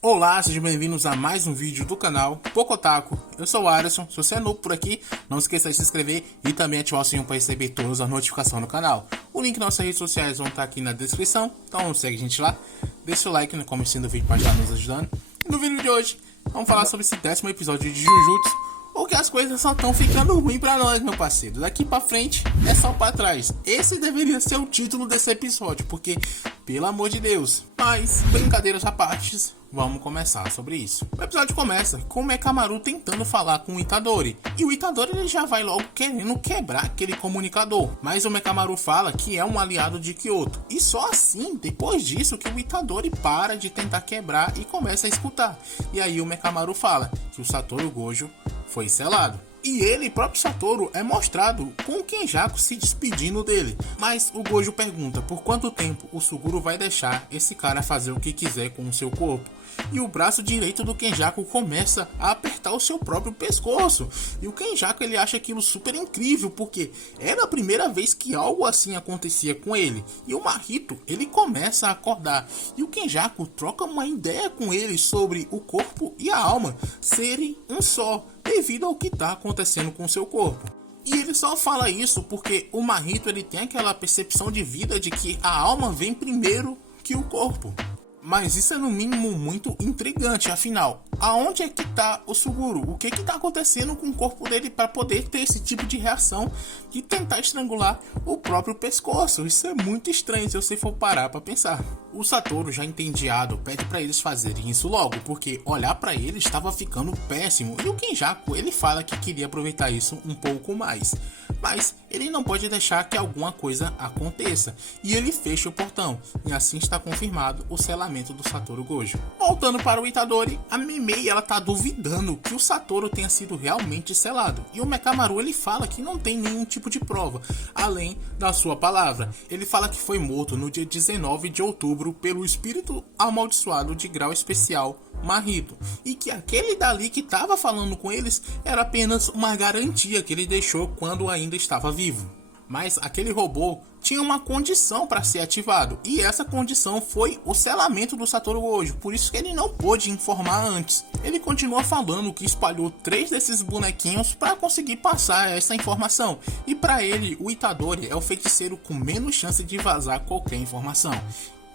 Olá, sejam bem-vindos a mais um vídeo do canal Pocotaku. Eu sou o Alisson, se você é novo por aqui, não esqueça de se inscrever e também ativar o sininho para receber todas as notificações no canal. O link nas nossas redes sociais vão estar aqui na descrição, então segue a gente lá, deixa o like no começo do vídeo para estar nos ajudando. E no vídeo de hoje, vamos falar sobre esse 10º episódio de Jujutsu, ou que as coisas só estão ficando ruins pra nós, meu parceiro. Daqui pra frente é só pra trás. Esse deveria ser o título desse episódio, porque, pelo amor de Deus. Mas, brincadeiras à parte, vamos começar sobre isso. O episódio começa com o Mekamaru tentando falar com o Itadori. E o Itadori ele já vai logo querendo quebrar aquele comunicador. Mas o Mekamaru fala que é um aliado de Kyoto. E só assim, depois disso, que o Itadori para de tentar quebrar e começa a escutar. E aí o Mekamaru fala que o Satoru Gojo foi selado. E ele, próprio Satoru, é mostrado com o Kenjaku se despedindo dele. Mas o Gojo pergunta por quanto tempo o Suguru vai deixar esse cara fazer o que quiser com o seu corpo. E o braço direito do Kenjaku começa a apertar o seu próprio pescoço. E o Kenjaku ele acha aquilo super incrível, porque era a primeira vez que algo assim acontecia com ele. E o Mahito ele começa a acordar. E o Kenjaku troca uma ideia com ele sobre o corpo e a alma serem um só, devido ao que está acontecendo com seu corpo. E ele só fala isso porque o Mahito ele tem aquela percepção de vida de que a alma vem primeiro que o corpo. Mas isso é no mínimo muito intrigante, afinal, aonde é que tá o Suguru? O que tá acontecendo com o corpo dele para poder ter esse tipo de reação de tentar estrangular o próprio pescoço? Isso é muito estranho se você for parar para pensar. O Satoru, já entediado, pede para eles fazerem isso logo, porque olhar para ele estava ficando péssimo. E o Kenjaku, ele fala que queria aproveitar isso um pouco mais. Mas ele não pode deixar que alguma coisa aconteça. E ele fecha o portão. E assim está confirmado o selamento do Satoru Gojo. Voltando para o Itadori, a Mimei ela tá duvidando que o Satoru tenha sido realmente selado. E o Mekamaru ele fala que não tem nenhum tipo de prova, além da sua palavra. Ele fala que foi morto no dia 19 de outubro pelo espírito amaldiçoado de grau especial Mahito, e que aquele dali que estava falando com eles era apenas uma garantia que ele deixou quando ainda estava vivo. Mas aquele robô tinha uma condição para ser ativado, e essa condição foi o selamento do Satoru Gojo, por isso que ele não pôde informar antes. Ele continua falando que espalhou 3 desses bonequinhos para conseguir passar essa informação, e para ele o Itadori é o feiticeiro com menos chance de vazar qualquer informação.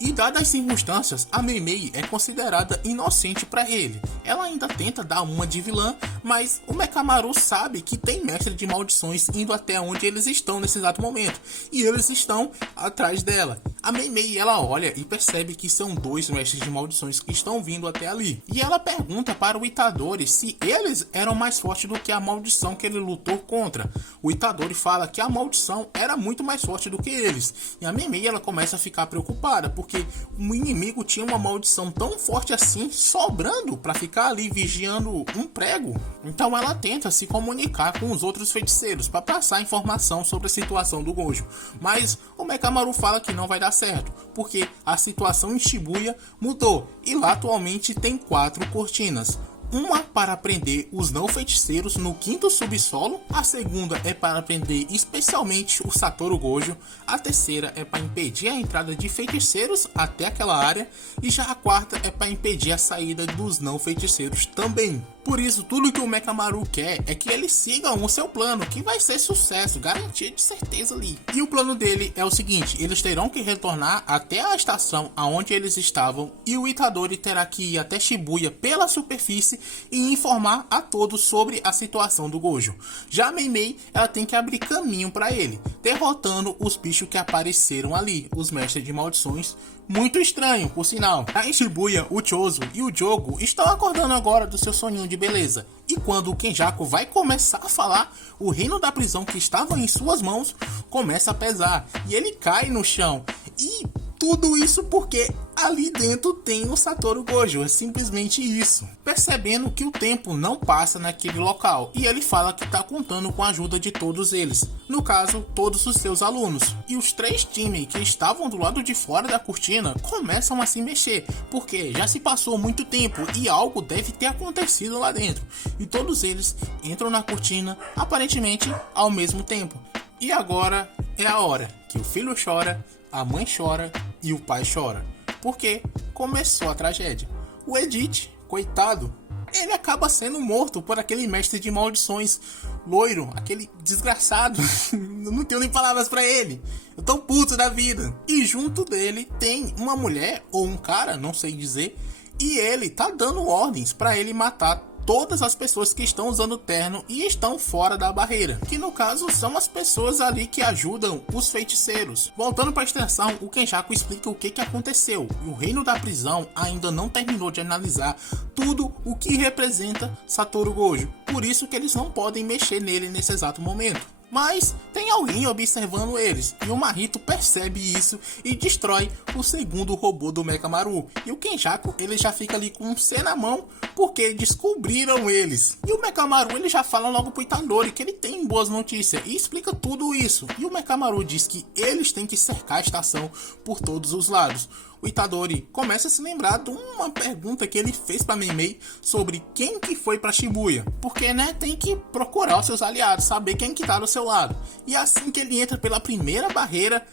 E dadas as circunstâncias, a Meimei é considerada inocente para ele. Ela ainda tenta dar uma de vilã, mas o Mekamaru sabe que tem mestre de maldições indo até onde eles estão nesse exato momento. E eles estão atrás dela. A Meimei ela olha e percebe que são 2 mestres de maldições que estão vindo até ali. E ela pergunta para o Itadori se eles eram mais fortes do que a maldição que ele lutou contra. O Itadori fala que a maldição era muito mais forte do que eles. E a Meimei ela começa a ficar preocupada, porque o inimigo tinha uma maldição tão forte assim, sobrando para ficar ali vigiando um prego. Então ela tenta se comunicar com os outros feiticeiros para passar informação sobre a situação do Gojo. Mas o Mekamaru fala que não vai dar certo, porque a situação em Shibuya mudou e lá atualmente tem 4 cortinas. Uma para prender os não feiticeiros no 5º subsolo, a segunda é para prender especialmente o Satoru Gojo, a terceira é para impedir a entrada de feiticeiros até aquela área, e já a quarta é para impedir a saída dos não feiticeiros também. Por isso, tudo que o Mekamaru quer é que eles sigam o seu plano, que vai ser sucesso, garantia de certeza ali. E o plano dele é o seguinte: eles terão que retornar até a estação aonde eles estavam, e o Itadori terá que ir até Shibuya pela superfície e informar a todos sobre a situação do Gojo. Já a Meimei, ela tem que abrir caminho para ele, derrotando os bichos que apareceram ali, os mestres de maldições. Muito estranho, por sinal. Em Shibuya, o Chozo e o Jogo estão acordando agora do seu soninho de beleza. E quando o Kenjaku vai começar a falar, o reino da prisão que estava em suas mãos começa a pesar. E ele cai no chão. E tudo isso porque ali dentro tem o Satoru Gojo, é simplesmente isso. Percebendo que o tempo não passa naquele local, e ele fala que está contando com a ajuda de todos eles, no caso, todos os seus alunos. E os 3 times que estavam do lado de fora da cortina começam a se mexer, porque já se passou muito tempo e algo deve ter acontecido lá dentro. E todos eles entram na cortina, aparentemente ao mesmo tempo. E agora é a hora que o filho chora, a mãe chora e o pai chora, porque começou a tragédia. O Edith, coitado, ele acaba sendo morto por aquele mestre de maldições loiro, aquele desgraçado. Eu não tenho nem palavras pra ele. Eu tô puto da vida. E junto dele tem uma mulher ou um cara, não sei dizer, e ele tá dando ordens pra ele matar todas as pessoas que estão usando terno e estão fora da barreira, que no caso são as pessoas ali que ajudam os feiticeiros. Voltando para a extensão, o Kenjaku explica o que aconteceu, e o reino da prisão ainda não terminou de analisar tudo o que representa Satoru Gojo, por isso que eles não podem mexer nele nesse exato momento. Mas tem alguém observando eles, e o Mahito percebe isso e destrói o segundo robô do Mekamaru. E o Kenjaku, ele já fica ali com um C na mão, porque descobriram eles. E o Mekamaru, ele já fala logo pro Itadori que ele tem boas notícias, e explica tudo isso. E o Mekamaru diz que eles têm que cercar a estação por todos os lados. O Itadori começa a se lembrar de uma pergunta que ele fez para Mei sobre quem que foi para Shibuya. Porque, né, tem que procurar os seus aliados, saber quem que tá do seu lado. E assim que ele entra pela primeira barreira,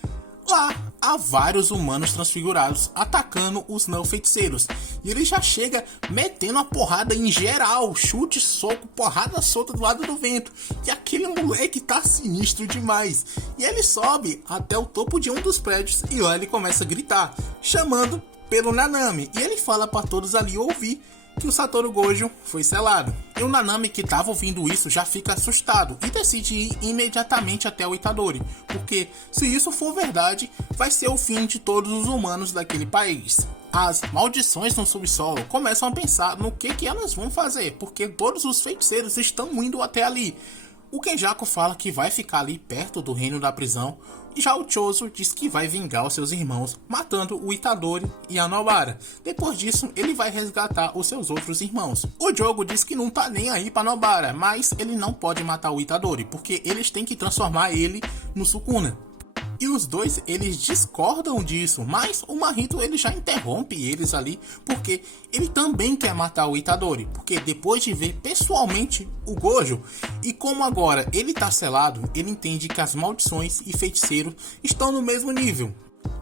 lá há vários humanos transfigurados atacando os não feiticeiros. E ele já chega metendo a porrada em geral, chute, soco, porrada solta do lado do vento. E aquele moleque tá sinistro demais. E ele sobe até o topo de um dos prédios e lá ele começa a gritar, chamando pelo Nanami. E ele fala para todos ali ouvir que o Satoru Gojo foi selado. E o Nanami, que estava ouvindo isso, já fica assustado e decide ir imediatamente até o Itadori, porque se isso for verdade, vai ser o fim de todos os humanos daquele país. As maldições no subsolo começam a pensar no que elas vão fazer, porque todos os feiticeiros estão indo até ali. O Kenjaku fala que vai ficar ali perto do reino da prisão, e já o Chozo diz que vai vingar os seus irmãos, matando o Itadori e a Nobara. Depois disso, ele vai resgatar os seus outros irmãos. O Jogo diz que não tá nem aí pra Nobara, mas ele não pode matar o Itadori, porque eles têm que transformar ele no Sukuna. E os dois, eles discordam disso, mas o Mahito, ele já interrompe eles ali, porque ele também quer matar o Itadori, porque depois de ver pessoalmente o Gojo, e como agora ele tá selado, ele entende que as maldições e feiticeiros estão no mesmo nível.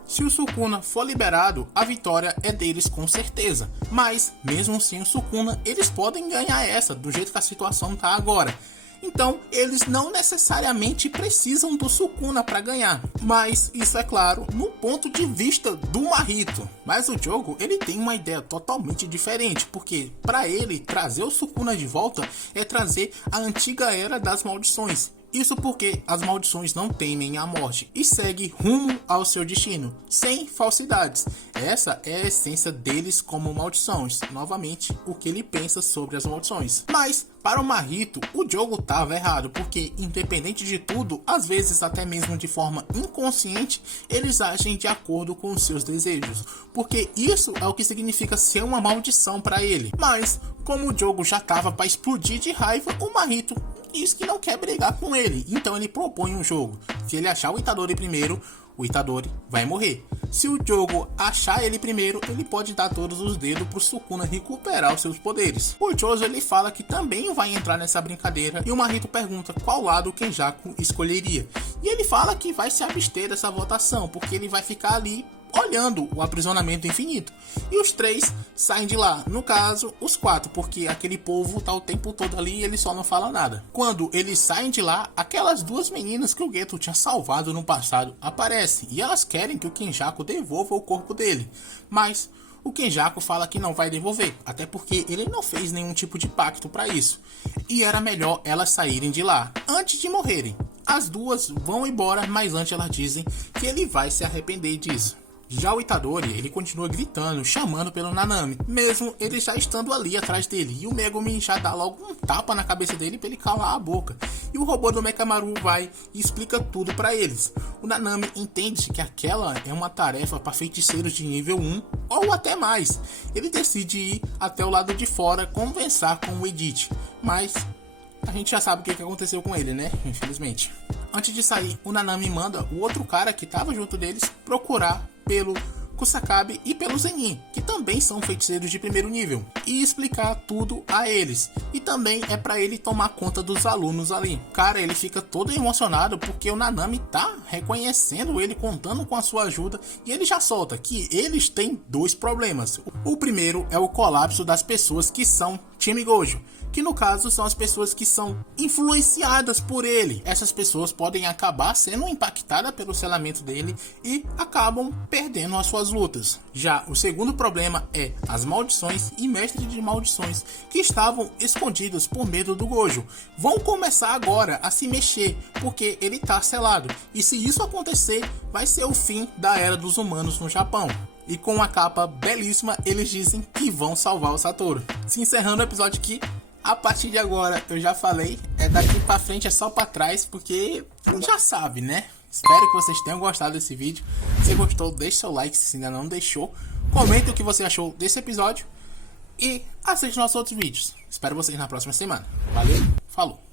Se o Sukuna for liberado, a vitória é deles com certeza, mas mesmo sem o Sukuna, eles podem ganhar essa, do jeito que a situação tá agora. Então, eles não necessariamente precisam do Sukuna para ganhar. Mas isso é claro no ponto de vista do Mahito. Mas o jogo, ele tem uma ideia totalmente diferente, porque para ele trazer o Sukuna de volta é trazer a antiga era das maldições. Isso porque as maldições não temem a morte e seguem rumo ao seu destino, sem falsidades. Essa é a essência deles como maldições. Novamente, o que ele pensa sobre as maldições. Mas, para o Mahito, o jogo estava errado, porque independente de tudo, às vezes até mesmo de forma inconsciente, eles agem de acordo com os seus desejos. Porque isso é o que significa ser uma maldição para ele. Mas, como o jogo já estava para explodir de raiva, o Mahito diz que não quer brigar com ele, então ele propõe um jogo. Se ele achar o Itadori primeiro, o Itadori vai morrer. Se o jogo achar ele primeiro, ele pode dar todos os dedos pro Sukuna recuperar os seus poderes. O Chozo, ele fala que também vai entrar nessa brincadeira e o Mahito pergunta qual lado o Kenjaku escolheria. E ele fala que vai se abster dessa votação, porque ele vai ficar ali olhando o aprisionamento infinito. E os três saem de lá. No caso, os quatro, porque aquele povo tá o tempo todo ali e ele só não fala nada. Quando eles saem de lá, aquelas duas meninas que o Geto tinha salvado no passado aparecem. E elas querem que o Kenjaku devolva o corpo dele. Mas o Kenjaku fala que não vai devolver, até porque ele não fez nenhum tipo de pacto para isso. E era melhor elas saírem de lá, antes de morrerem. As duas vão embora, mas antes elas dizem que ele vai se arrepender disso. Já o Itadori, ele continua gritando, chamando pelo Nanami, mesmo ele já estando ali atrás dele. E o Megumi já dá logo um tapa na cabeça dele para ele calar a boca. E o robô do Mekamaru vai e explica tudo para eles. O Nanami entende que aquela é uma tarefa para feiticeiros de nível 1 ou até mais. Ele decide ir até o lado de fora conversar com o Edith, mas a gente já sabe o que aconteceu com ele, né? Infelizmente. Antes de sair, o Nanami manda o outro cara que estava junto deles procurar pelo Kusakabe e pelo Zenin, que também são feiticeiros de primeiro nível, e explicar tudo a eles. E também é para ele tomar conta dos alunos ali. Cara, ele fica todo emocionado porque o Nanami tá reconhecendo ele, contando com a sua ajuda, e ele já solta que eles têm dois problemas. O primeiro é o colapso das pessoas que são time Gojo, que no caso são as pessoas que são influenciadas por ele. Essas pessoas podem acabar sendo impactadas pelo selamento dele e acabam perdendo as suas lutas. Já o segundo problema é as maldições e mestres de maldições que estavam escondidos por medo do Gojo. Vão começar agora a se mexer porque ele está selado. E se isso acontecer, vai ser o fim da era dos humanos no Japão. E com a capa belíssima, eles dizem que vão salvar o Satoru. Se encerrando o episódio aqui, a partir de agora, eu já falei, daqui pra frente é só pra trás, porque já sabe, né? Espero que vocês tenham gostado desse vídeo. Se gostou, deixe seu like se ainda não deixou. Comente o que você achou desse episódio. E assiste nossos outros vídeos. Espero vocês na próxima semana. Valeu, falou!